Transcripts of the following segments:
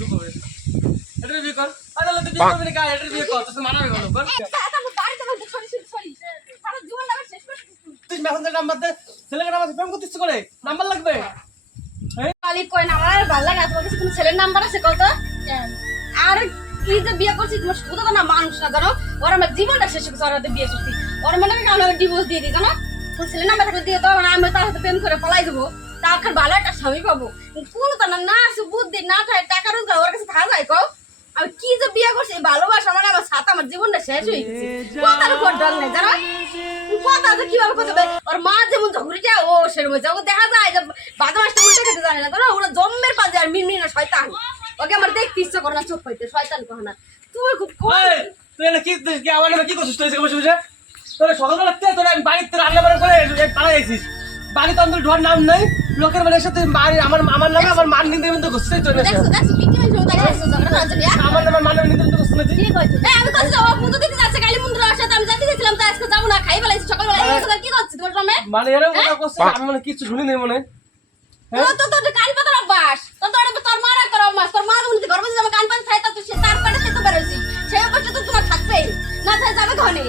শুরু করবে এটা বিয়ে কর আরে তুই বিয়ে করবি না কাজ বিয়ে কর তুই মানাবে ভালো কর তুই। মেসেঞ্জার নাম্বার দে। ছেলেকে নাম্বার প্রেম করতে করে। নাম্বার লাগবে? খালি কই না আমার ভালো লাগে তোমার কাছে কোনো ছেলের নাম্বার আছে কত? আর কি যে বিয়ে করছি তোমার শুধু তো না মানুষ না জানো? ওর আমার জীবনটা শেষ করছে ওর বিয়ে করছি। ওর মনে হয় আমি ডিভোর্স দিয়ে দিই জানো? ছেলের নাম্বার থাকলে দিয়ে দাও না আমি তার হাতে প্রেম করে পলাই দেবো। তার ভালো একটা স্বামী পাবো। কোন তো না না বুদ্ধি, না থাকে, টাকা রোজগার ওর কাছে থাকা যায়, কও? আমি কি যে বিয়ে করছি ভালোবাসা মানে আমার সাথে আমার জীবনটা শেষ হয়ে গেছে। কথার উপর ডর নেই, জানো? কথা আছে কীভাবে কথা বলে, ওর মা যেমন ঝগড়ি যায় ও সেরকম হয়েছে। ওকে দেখা যায় যে বাদা মাসটা উল্টে খেতে জানে না তো ওরা জন্মের পাশে আর মিনমি না শয়তান। ওকে আমার দেখতে ইচ্ছা করে না চোখ পাইতে শয়তান কহ না। তুমি খুব তুই এনে কি কি আমার কি করছিস, তুই বসে বসে? তোর সকালবেলা তে তোর আমি বাড়িতে রান্না বান্না করে পাড়া বাড়িতে অন্তর ঢোয়ার নাম নাই। লোকের বাড়ির সাথে আমার আমার নামে আমার মান নিন্দে ঝগড়া করার জন্য হ্যাঁ? আমার নামে মান নিন্দে না তুই? কি কইছো এই আমি কইছি ও পুজো দিতে যাচ্ছে কালী মন্দির আসে আমি যাতে গেছিলাম তো আজকে যাব না খাই ফেলাইছি সকালবেলা এই কথা কি করছিস তোমার সামনে? মানে এরকম কথা করছিস আমি মানে কিছু শুনি নাই মনে। ও তো তোর কান পাতার অভ্যাস তো তোর তোর মারা কর অভ্যাস তোর মা তুমি গর্ব যে কান পাতা খাই তা তুই সে- তার পেটে খেতে বেরোছি সেই অভ্যাসটা তো তোমার থাকবেই না থাকে যাবে ঘনে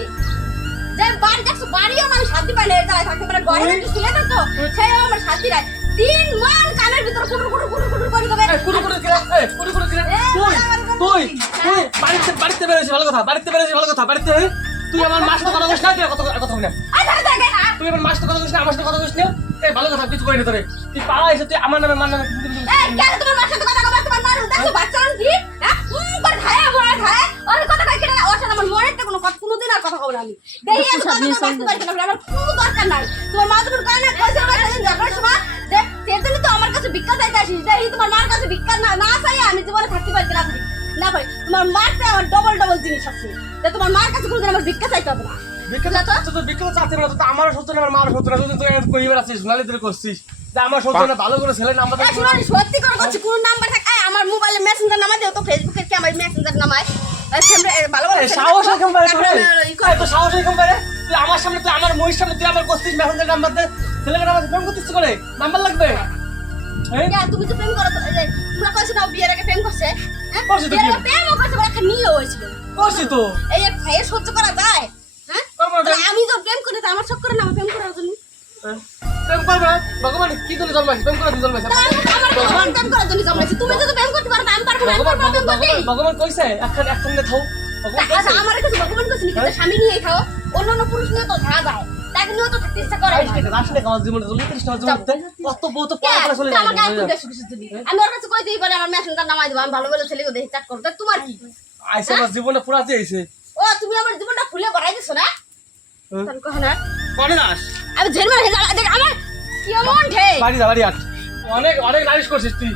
যে বাড়ি দেখছ বাড়িও না আমি শান্তি পাইলে এই জায়গায় থাকতে পারে ঘরে একটু শুয়ে থাকতো সেই আমার শান্তি নাই। তিন মান কানের ভিতরে কুটুর কুটুর কুটুর কুটুর করে এই, কুড়ি কুড়ি কিরা, এই, কুড়ি কুড়ি কিরা, তুই, তুই, তুই, বাড়িতে বাড়িতে বেরোছিস ভালো কথা বাড়িতে বেরোছিস ভালো কথা বাড়িতে তুই আমার মাস কথা কইস না তুই কথা কথা থাকে তুই আমার মাস কথা কইস না আমার সাথে কথা কইস না। এই ভালো কথা কিছু কইনি তোরে। তুই পাড়া এসে তুই আমার নামে মান নামে এই কেন তোমার মার সাথে কথা কবার তোমার মার দেখছ বাচ্চা কি? হ্যাঁ হুম করে খায় বড় খায় ওর কথা কই কিনা ওর সাথে আমার মনের তো কোনো কথা কোনোদিন আর কথা কব না আমি দেখি আমি কথা না আমার কোনো দরকার নাই। তোমার মা তোমার কানে তোমার মার চেয়ে আমার ডবল ডবল জিনিস আছে। যে তোমার মার কাছে কোনোদিন আমার ভিক্ষা চাইতে হবে না। বিখ্যাত তো? বিখ্যাত চাচ্ছে না তো আমার সত্য না আমার মার সত্য না তুই তুই কই বেড়াচ্ছিস নালে তুই করছিস। আমার সত্য ভালো করে ছেলে নাম্বার এই সত্যি করে বলছি, কোন নাম্বার থাকে আমার মোবাইলে মেসেঞ্জার নামাই দিও তো ফেসবুকে কি আমার মেসেঞ্জার নামাই এই, সেমরে- এই, ভালো ভালো সাহস পারে। তো সাহস এরকম পারে তুই আমার সামনে তুই আমার সামনে তুই আমার করছিস মেসেঞ্জার নাম্বার দে ছেলেকে নাম্বার ফোন করে? নাম্বার লাগবে? হ্যাঁ? তুমি তো প্রেম করো তো, তোমরা কইছো না বিয়ের আগে প্রেম করছে? করছে তো কি? আগে প্রেমও করছে, বলে একটা মেয়েও হয়েছিল। করছি তো। এই এক ভাইয়ে সহ্য করা যায় হ্যাঁ? করব না তাহলে আমি তো প্রেম করি আমার শখ করে না প্রেম করার জন্য। হ্যাঁ। প্রেম করবে? ভগবান কি প্রেম ভগবান। করার জন্য তুমি যদি প্রেম করতে পারো আমি পারব না ভগবান ভগবান- ভগবান কইছে একখান একখানে থাও। ভগবান আচ্ছা আমার কাছে ভগবান কইছে নাকি যে স্বামী নিয়ে খাও অন্য অন্য পুরুষ নিয়ে তো ধরা যায়। তাকে নিয়েও তো থাকতে ইচ্ছা করে আইস না। থেকে রাস থেকে আমার জীবনে চলে তিরিশ টাকা জীবনে কত বউ তো পড়া চলে কে? আমার গায়ে যায় তুলতে শুকিয়েছে তুমি। আমি ওর কাছে কইতেই পারি আমার মেসেঞ্জার নামাই দেবো আমি ভালো ভালো ছেলেকে দেখে চাট করব। তোমার কি? আইসে আমার জীবনে পুরা দিয়েছে ও তুমি আমার জীবনটা খুলে ভরাই দিছো না? হুম। তাহলে কহ না। করে নাস আমি ঝেলমে দেখ আমার কেমন ঠে বাড়ি যা বাড়ি আট অনেক অনেক নালিশ করছিস তুই।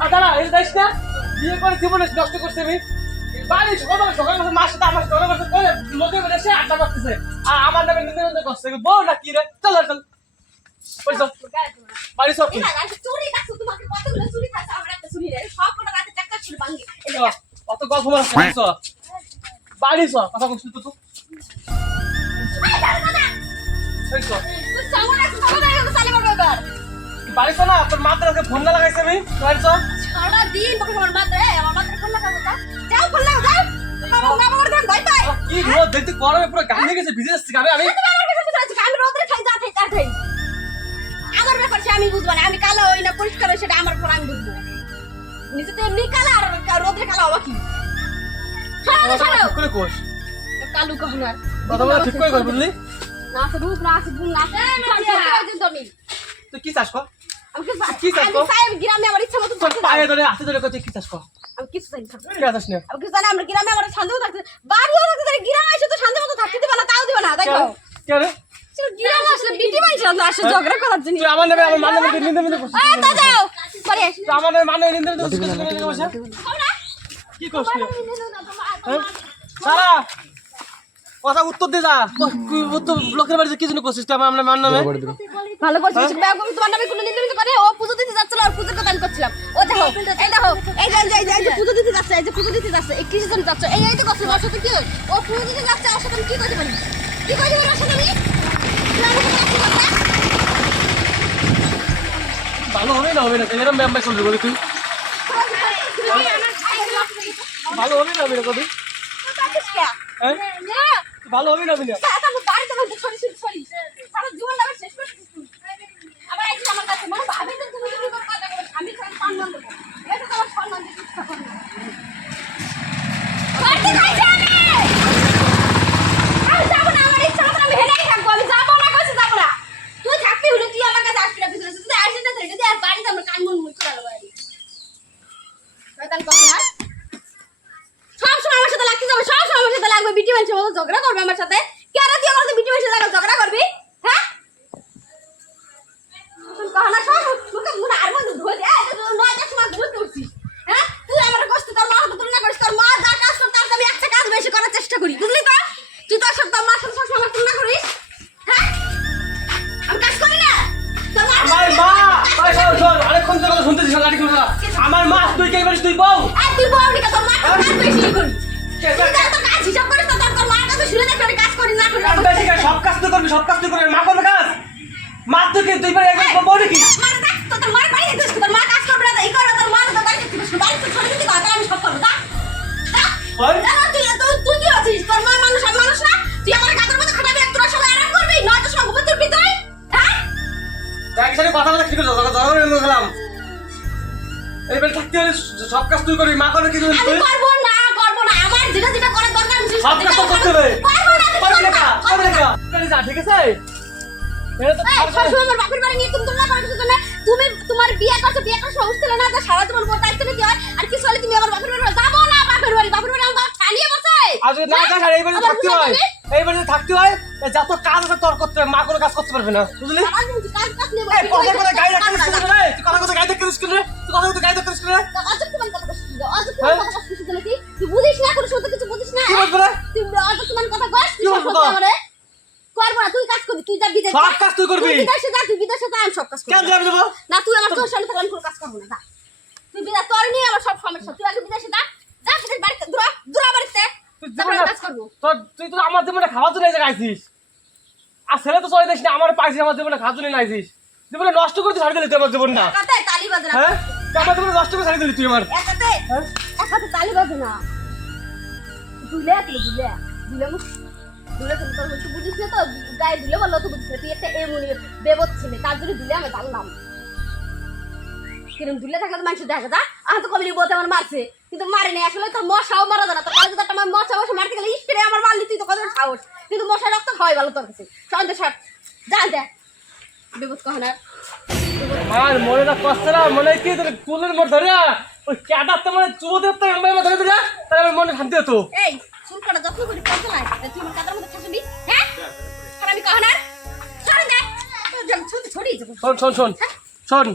আর দাঁড়া এই যাইস না বিয়ে করে জীবনে নষ্ট করছে আমি। বাড়ি সকাল সকাল মাস আমার সাথে অনেক বলে আড্ডা মারতেছে আর আমার নামে নিন্দে নিন্দে করছে বউ না কি রে? চল চল বাড়ি চল বাড়ি চল তুই। চুরি দেখছ? তোমাকে কতগুলো চুরি থাকছে আমার একটা চুরি রে সব কটা রাতে চাক্কা চুরি ভাঙি। অত গল্প মারছিস বাড়ি চল কথা বলছিস তো তুই? না। তোর মাত্র ফোন না লাগাইছে আমি। বাড়ি সারা দিন বকে আমার মাত্র আমার মাত্র ফোন লাগাবো যাও ফোন লাগাও যাও। কি রোদ দেখতে গরমে পুরো গামে গেছে ভিজে যাচ্ছি আমি আমি আমি রোদরে খাই যা তা খাই আমার ব্যাপার আমি বুঝব না আমি কালো হই না পরিষ্কার হই সেটা আমার ফোন আমি বুঝব নিজে তো এমনি কালা আর রোদরে কালো হব কি? সরো সরো। করে কোষ কালু কহনার কথা বলা ঠিক করে কর বুঝলি? না আছে রূপ না আছে গুণ না আছে। তুমি কি চাস কর? আমার ইচ্ছা মতো তোর থাকতে পায়ে চাই। ধরে হাতে ধরে কত কি চাস কর আমি কিছু চাই না কি চাস না? আমি কিছু জানি আমরা গ্রামে আমার শান্তি মতো থাকতে বাড়িও থাকতে পারি গ্রামে এসে তো শান্তি মতো থাকতে দিবে না তাও দিবে না দেখো। কে রে? গ্রামে আসলে বিটি মাইছে না আসলে ঝগড়া করার জন্য তুই আমার নামে আমার মান নামে নিন্দে নিন্দে করছিস আমার নামে মান নামে নিন্দে নিন্দে করছিস কি করছিস? সারা কথা উত্তর দে যা। উত্তর ব্লকের বাড়িতে কি জন্য করছিস? তুই আমার নামে মান নামে? ভালো করছিস ব্যাগ আমি তোমার নামে কোনো নিন্দে করে ও পুজো দিতে যাচ্ছিল আর পুজোর কথা আমি করছিলাম। ও দেখো এই দেখো এই যে এই যে- এই যে- পুজো দিতে যাচ্ছে এই যে পুজো দিতে যাচ্ছে এই কিসের জন্য যাচ্ছে এই এই তো করছে ওর সাথে কি ও পুজো দিতে যাচ্ছে ওর সাথে কি করতে পারি? কি করতে পারি ওর সাথে আমি? আমার ভালো হবে না হবে না এরকম ব্যায়াম চলবে বলি তুই? তুমি আমার ভালো হবে না কবি? হ্যাঁ? ভালো হবে না বিনা সব মা তুই তুই বউ? এই তুই বল নি তোর মার কাজ বেশি করিস তুই তো কাজ হিসাব করিস তো তোর তোর মার কাছে শুনে দেখ আমি কাজ করি না করি কাজ কাজ, সব কাজ তুই করবি সব কাজ তুই করবি। মা করবে কাজ? মা তুই কি তুই পারি একবার বউ নাকি মানে দেখ তো তোর মার বাড়ি দিস তোর মা কাজ করবে না এই করে তোর মা তো বাড়ি দিস বাড়ি তো ছোট দিদি কথা আমি সব করব না? তুই তুই তুই কি আছিস তোর মা মানুষ হলে সব কাজ তুই করবি মা করবে কি করবি আমি তুই করব না করব না। আমার যেটা যেটা করার দরকার আমি সব কাজ তো করতে হবে। না না না। ঠিক আছে? করে- তুমি তোমার বিয়ে করছ বিয়ে না সারা জীবন হয়? আর তুমি আমার বাপের বাড়ি যাব না বাপের বাড়ি। বাপের বাড়ি আমার ছাড়িয়ে বসে আর না কাজ আর এইবারে থাকতে হয়? এইবারে থাকতে হয় যত কাজ আছে তোর করতে হবে। মা কোনো কাজ করতে পারবে না। বুঝলি? কাজ কাজ নিয়ে বসে তুই তুই যা বিদেশ সব কাজ তুই করবি। বিদেশে যা তুই বিদেশে যা আমি সব কাজ করব। কেন যাবি দেবো না তুই আমার তোর সামনে থাকলে আমি কোনো কাজ করব না যা। তুই বিদেশ তোর নিয়ে আমার সব সমস্যা। তুই আগে বিদেশে যা যা সেটা বাড়িতে দূরা দূরা বাড়িতে। তুই তারপরে কাজ করব। তোর তুই তো আমার জীবনে জন্য এই আইছিস। আর ছেলে তো চলে যাস না আমার পাইছিস আমার জীবনে খাওয়ার জন্য আইছিস। জীবনে নষ্ট করতে ছাড়ি দিলি তুই আমার জীবনটা একাতে তালি বাজে না হ্যাঁ? তুই আমার জীবনে নষ্ট করে ছাড়ি দিলি তুই আমার। একাতে হ্যাঁ? একাতে তালি বাজে না দুলে তুই দুলে। দুলে দুলে তুমি তোর হচ্ছে বুঝিস না তো? গায়ে দুলে বলল তো বুঝিস না। তুই একটা এমনি বেবত ছেলে। তার জন্য দুলে আমি জানলাম কিরম দুলে থাকলে তো মানুষ দেখা যা আমি তো কবির বলতে আমার মারছে। কিন্তু মারি নাই। আসলে তোর মশাও মারা যায় না। তো কলেজে তো একটা মশা মশা মারতে গেলে স্প্রে আমার মারলি তুই তো কত সাহস। কিন্তু মশা রক্ত হয় ভালো তোর কাছে। সন্দেহ সব। জান দে বেবত কহ না আমার মনে না কষ্ট না মনে কি তোর কুলের মোড় ধরে ওই ক্যাটার তো মানে চুমোতে তো আমার ধরে দিলা তাহলে আমার মনে শান্তি হতো। এই চুল কাটা যত্ন করে নাই। তুই আমার কাদার মধ্যে শোন শোন শোন। শোন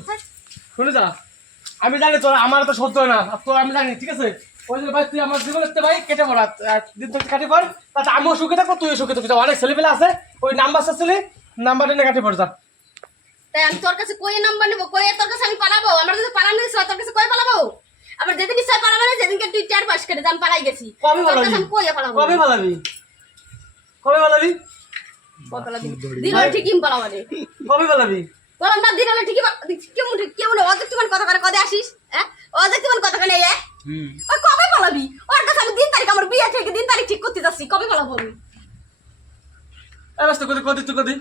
শুনে যা। আমি জানি তোর আমার তো সহ্য হয় না। তোর আমি জানি ঠিক আছে? ওই জন্য ভাই তুই আমার জীবনের ভাই কেটে পড়া। দিন কাটে পড়। তাতে আমিও সুখে থাকব তুইও সুখে থাকবি। অনেক ছেলেপেলে আছে। ওই নাম্বার ছেলে নাম্বারটা নিয়ে কাটে পড় যা। তাই আমি তোর কাছে কই নাম্বার নেব? কই তোর কাছে আমি পালাবো? আমার যদি পালানো হয়, তোর কাছে কই পালাবো? আবার যেদিন ইচ্ছা পালাবো না যেদিনকে তুই চার আমি পালাই গেছি। পালাবো? পালাবি? কবে পালাবি? ঠিকই কবে পালাবি বললাম না দিন ঠিকই কেমন কেমন অযুক্তি মান কথা করে কদে আসিস হ্যাঁ? অযুক্তি মান কথা কেন ওই কবে বলাবি? ওর কাছে আমি দিন তারিখ আমার বিয়ে থেকে দিন তারিখ ঠিক করতে যাচ্ছি। কবে পালাবো আমি কদি কদি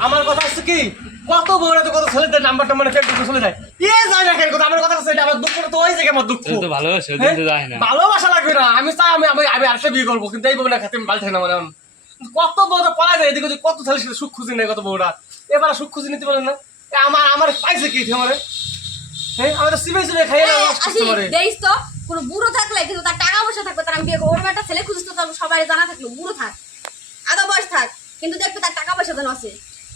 আমার কথা হচ্ছে কি কত বউরা তো কত ছেলেদের নাম্বারটা মানে ফেক করে চলে যায়। এ যায় না কেন আমার কথা হচ্ছে আমার দুঃখ তো ওই জায়গায় আমার দুঃখ? তোর তো ভালোবাসে হ্যাঁ? যায় না। ভালোবাসা লাগবে না। আমি চাই আমি আমি আমি আরেকটা বিয়ে করব কিন্তু এই বউটা খাতে আমি বাড়ি থাকি না। মানে আমি। কত বউরা পড়া যায় এদিকে কত ছেলে সুখ খুঁজি নেই কত বউরা। এবার সুখ খুঁজি নিতে পারে না। আমার আমার পাইছে কি আমার? হ্যাঁ আমি তো সিবে সিবে খাইয়ে আসি, করে। তো কোনো বুড়ো থাকলে কিন্তু তার টাকা পয়সা থাকবে তার আমি বিয়ে করব একটা ছেলে খুঁজিস তো তার সবাই জানা থাকল বুড়ো থাক আদা বয়স থাক কিন্তু দেখবে তার টাকা পয়সা যেন আছে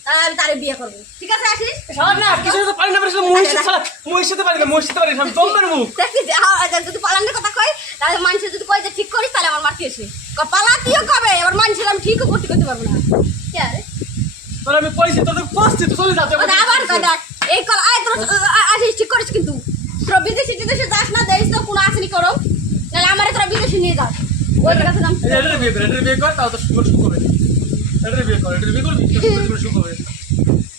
তাহলে আমি তারে বিয়ে করব। ঠিক আছে আসিস না কিছু তো পারি না পারি মহিষ শালা মহিষ পারি না মহিষ পারি না আমি দম মেরবো দেখি যে, হ্যাঁ, আর যদি পালানোর কথা কয় তাহলে মানুষের যদি কয় যে ঠিক করিস তাহলে আমার মারতে এসে ক- পালাতিও কবে? এবার মানুষের আমি ঠিকও করতে করতে পারব না। কি আরে তোর আমি কইছি তোর কষ্ট তুই চলে যাচ্ছে আবার দেখ এই কল আয় তোর আসিস ঠিক করিস কিন্তু। তোর বিদেশি টিদেশে যাস না দেখিস তো কোনো আসেনি করো। তাহলে আমার তোরা বিদেশে নিয়ে যাস। ওই কাছে নাম এটা বিয়ে কর এটা বিয়ে কর তাও তো সুখ সুখ হবে। এটা বিয়ে কর এটা বিয়ে করবি তোর জীবনে সুখ হবে।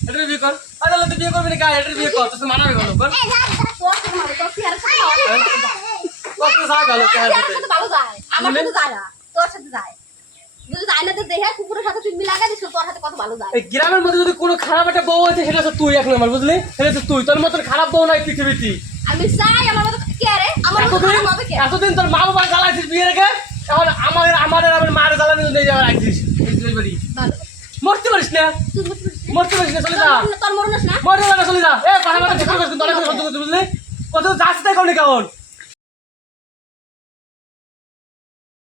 এটা বিয়ে কর। আরে সাথে বিয়ে করবি না গায়ে এটার বিয়ে কর তো মানাবে গেল তোর সাথে মারো, তোর চেহারার সাথে আমার সাথে। যায়। কত সারা গেল আমার সাথে যায়, আমার সাথে যায়। যদি যায় দেখে কুকুরের সাথে তোর হাতে কত ভালো যায় এই গ্রামের মধ্যে যদি কোনো খারাপ একটা বউ আছে সেটা তুই এক নম্বর বুঝলি সেটা তুই তোর মতন খারাপ বউ নাই পৃথিবীতে আমি চাই আমার মতো কে রে আমার মতো এতদিন খারাপ হবে কে এতদিন তোর মা বাবা জ্বালাইছিস বিয়ে রেখে এখন আমার আমাদের আমার মায়ের জ্বালানি নিয়ে যাওয়ার আইছিস মরতে পারিস না তুই? মরতে পারিস না চলে যা তোর- তোর মরণ না পারিস না চলে যা এ কথা কথা ঠিক করে কিন্তু অনেক সহ্য করতে বুঝলি কত যাচ্ছে তাই কেমন